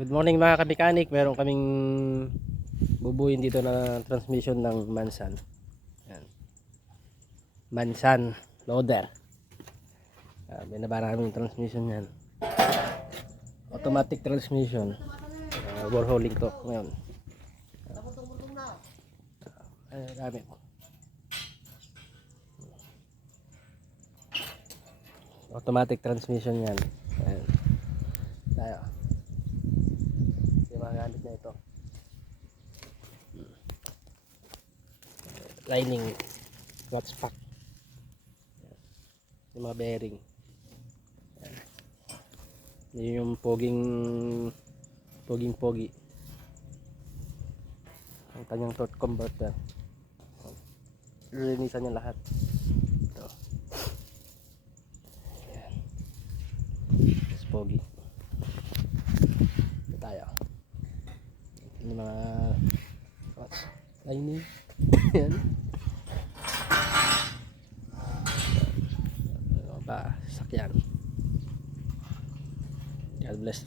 Good morning mga kamekanik. Meron kaming bubuin dito na transmission ng Mansan. Yan. Mansan loader. Binaba namin yung transmission yan. Automatic transmission. Warholing to ngayon. Gamit. Automatic transmission yan. Ayan. Tayo. Yung mga gamit na ito. Lining. Clutch pack. Yung mga bearing. Ayan. Yun yung pogi. Ang kanyang torque converter. Lilinisan niya lahat. Ito. Ayan. Mas pogi. Ito tayo. Yung mga lining. Ayan. Ano ba? Sakyan. God bless.